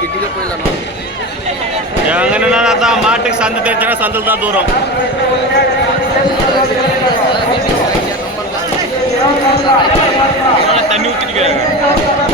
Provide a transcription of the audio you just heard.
கிட்டிக்க போயிடலாம் எங்கன்னா அதான் மாட்டுக்கு சந்து தெரிச்சுன்னா சந்தில் தான் தூரம் தண்ணி ஊற்றிட்டு